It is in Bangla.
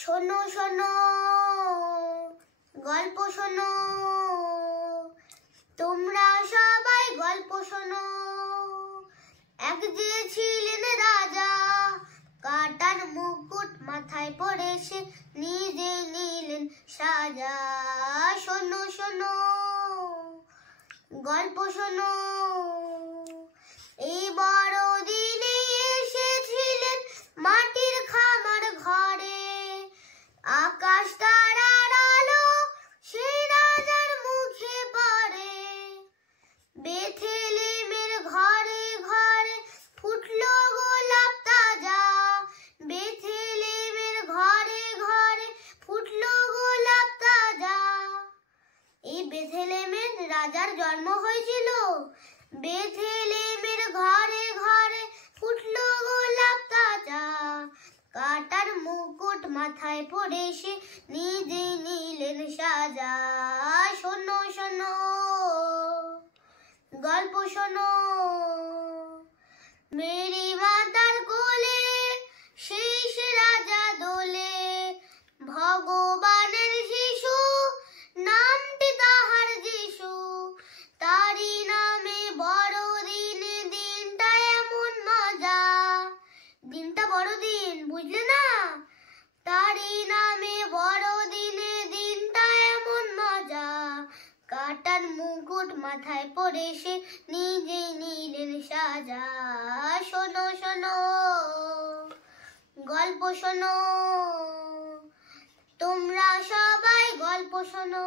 শোনো শোনো গল্প শোনো, তোমরা সবাই গল্প শোনো। এক যে ছিলেন রাজা, কাটার মুকুট মাথায় পড়েছে, নিজে নিলেন সাজা। শোনো শোনো গল্প শোনো, এই বড় দিনে এসেছিলেন মাটির খামার ঘরে। আকাশ তারার আলো সেই রাজার মুখে পড়ে। বেথলেহেমের ঘরে ঘরে ফুটলো গোলাপ তাজা। বেথলেহেমের ঘরে ঘরে ফুটলো গোলাপ তাজা। এই বেথলেহেমে রাজার জন্ম হয়েছিল। বেথলেহেমের ঘরে ঘরে ফুটলো গোলাপ তাজা। কাটার মুকুট মাথায় পড়েছে, নিজে নিলেন সাজা। শোনো শোনো গল্প শোনো, মেরি মাতার কোলে সেই সে রাজা দোলে। ভগবানের শিশু, নামটি তাহার যিশু। তারি নামে বড়দিনে, দিনটা এমন মজা। দিনটা বড়দিন, বুঝলে না? তারি নামে বড়দিনে, দিনটা এমন মজা। কাটার মুকুট মাথায় পড়েছে, নিজে নিলেন সাজা। শোনো শোনো গল্প শোনো, তোমরা সবাই গল্প শোনো।